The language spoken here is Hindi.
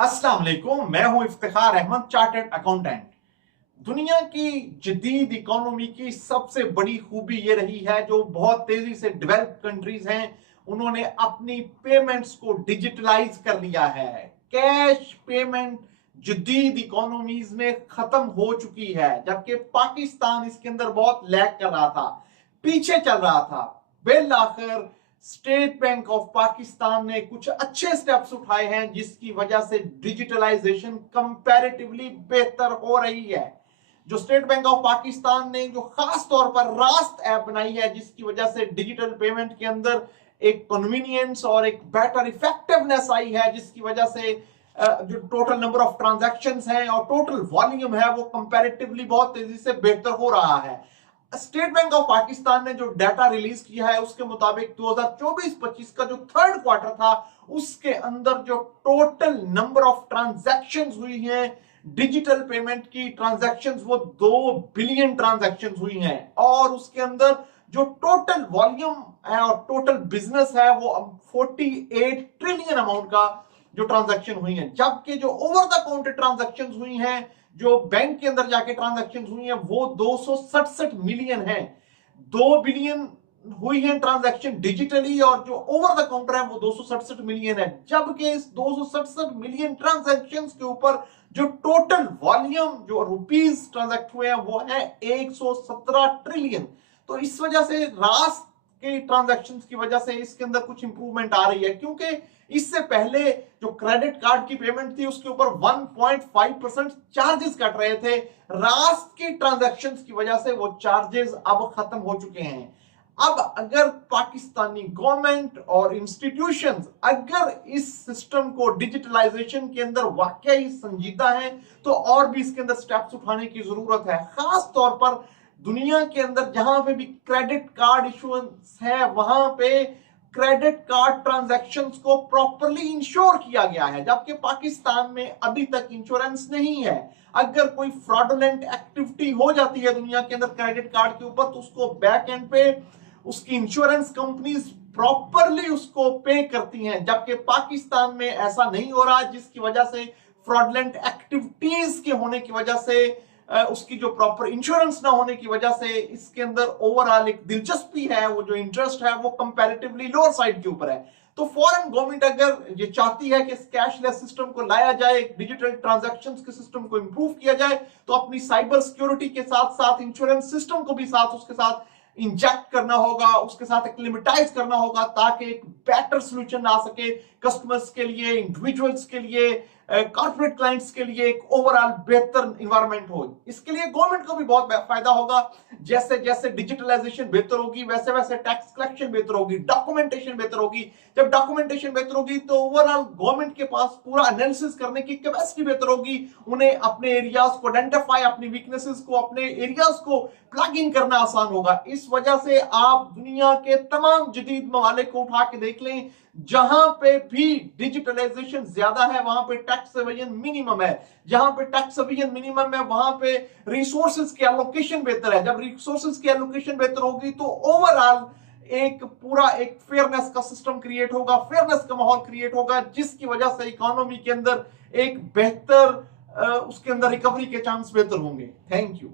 अस्सलाम वालेकुम, मैं हूं इफ्तिखार अहमद, चार्टर्ड अकाउंटेंट। दुनिया की जदीद इकोनॉमी की सबसे बड़ी खूबी ये रही है, जो बहुत तेजी से डेवलप कंट्रीज हैं, उन्होंने अपनी पेमेंट्स को डिजिटलाइज कर लिया है। कैश पेमेंट जदीद इकोनॉमीज में खत्म हो चुकी है, जबकि पाकिस्तान इसके अंदर बहुत लैग कर रहा था, पीछे चल रहा था। बिल आखिर स्टेट बैंक ऑफ पाकिस्तान ने कुछ अच्छे स्टेप्स उठाए हैं, जिसकी वजह से डिजिटलाइजेशन कंपैरेटिवली बेहतर हो रही है। जो स्टेट बैंक ऑफ पाकिस्तान ने जो खास तौर पर रास्त ऐप बनाई है, जिसकी वजह से डिजिटल पेमेंट के अंदर एक कन्वीनियंस और एक बेटर इफेक्टिवनेस आई है, जिसकी वजह से जो टोटल नंबर ऑफ ट्रांजैक्शंस हैं और टोटल वॉल्यूम है, वो कंपैरेटिवली बहुत तेजी से बेहतर हो रहा है। स्टेट बैंक ऑफ पाकिस्तान ने जो डाटा रिलीज किया है, उसके मुताबिक 2024-25 का जो थर्ड क्वार्टर था, उसके अंदर जो टोटल नंबर ऑफ ट्रांजैक्शंस हुई हैं डिजिटल पेमेंट की ट्रांजैक्शंस, वो 2 बिलियन ट्रांजैक्शंस हुई हैं। और उसके अंदर जो टोटल वॉल्यूम है और टोटल बिजनेस है, वो 48 ट्रिलियन अमाउंट का जो ट्रांजैक्शन हुई है। जबकि जो ओवर द काउंटर ट्रांजैक्शंस हुई हैं, जो बैंक के अंदर जाके ट्रांजैक्शंस हुई हैं, वो 267 मिलियन है। 2 बिलियन हुई है ट्रांजैक्शन डिजिटली, और जो ओवर द काउंटर है वो 267 मिलियन है। जबकि इस 267 मिलियन ट्रांजैक्शंस के ऊपर जो टोटल वॉल्यूम जो रुपीस ट्रांजैक्ट हुए हैं, वो है 117 ट्रिलियन। तो इस वजह से रास्त के ट्रांजैक्शंस की वजह से इसके अंदर कुछ इंप्रूवमेंट आ रही है, क्योंकि इससे पहले जो क्रेडिट कार्ड की पेमेंट थी, उसके ऊपर 1.5% चार्जेस कट रहे थे। रास्त की ट्रांजैक्शंस की वजह से वो चार्जेस अब खत्म हो चुके हैं। अब अगर पाकिस्तानी गवर्नमेंट और इंस्टीट्यूशंस अगर इस सिस्टम को डिजिटलाइजेशन के अंदर वाकई संजीदा है, तो और भी इसके अंदर स्टेप्स उठाने की जरूरत है। खास तौर पर दुनिया के अंदर जहां पे भी क्रेडिट कार्ड इशुएंस है, वहां पे क्रेडिट कार्ड ट्रांजैक्शंस को प्रॉपरली इंश्योर किया गया है, जबकि पाकिस्तान में अभी तक इंश्योरेंस नहीं है। अगर कोई फ्रॉडुलेंट एक्टिविटी हो जाती है दुनिया के अंदर क्रेडिट कार्ड के ऊपर, तो उसको बैक एंड पे उसकी इंश्योरेंस कंपनीज प्रॉपरली उसको पे करती हैं। जबकि पाकिस्तान में ऐसा नहीं हो रहा, जिसकी वजह से फ्रॉडुलेंट एक्टिविटीज के होने की वजह से उसकी जो प्रॉपर इंश्योरेंस ना होने की वजह से इसके अंदर ओवरऑल एक दिलचस्पी है, वो जो इंटरेस्ट है वो कंपैरेटिवली लोअर साइड के ऊपर है। तो फॉरेन गवर्नमेंट अगर ये चाहती है कि इस कैशलेस सिस्टम को लाया जाए, डिजिटल ट्रांजैक्शंस के सिस्टम को इंप्रूव किया जाए, तो अपनी साइबर सिक्योरिटी के साथ साथ इंश्योरेंस सिस्टम को भी साथ उसके साथ इंजेक्ट करना होगा, उसके साथ एक लिमिटाइज करना होगा, ताकि एक बेटर सोल्यूशन आ सके कस्टमर्स के लिए, इंडिविजुअल्स के लिए, कॉर्पोरेट क्लाइंट्स के लिए एक ओवरऑल बेहतर इन्वायरमेंट हो। इसके लिए गवर्नमेंट को भी बहुत फायदा होगा। जैसे जैसे डिजिटलाइजेशन बेहतर होगी, वैसे वैसे टैक्स कलेक्शन बेहतर होगी, डॉक्यूमेंटेशन बेहतर होगी। जब डॉक्यूमेंटेशन बेहतर होगी, तो ओवरऑल गवर्नमेंट के पास पूरा एनालिसिस करने की कैपेसिटी बेहतर होगी। उन्हें अपने एरियाज को आइडेंटिफाई, अपनी वीकनेसेस को, अपने एरियाज को प्लग इन करना आसान होगा। इस वजह से आप दुनिया के तमाम जदीद ममालिक को उठा के देख लें, जहां पे भी डिजिटलाइजेशन ज्यादा है, वहां पे टैक्स एवेजन मिनिमम है। जहां पे टैक्स एवेजन मिनिमम है, वहां पे रिसोर्सेज की एलोकेशन बेहतर है। जब रिसोर्सेज की एलोकेशन बेहतर होगी, तो ओवरऑल एक पूरा एक फेयरनेस का सिस्टम क्रिएट होगा, फेयरनेस का माहौल क्रिएट होगा, जिसकी वजह से इकोनॉमी के अंदर एक बेहतर उसके अंदर रिकवरी के चांस बेहतर होंगे। Thank you.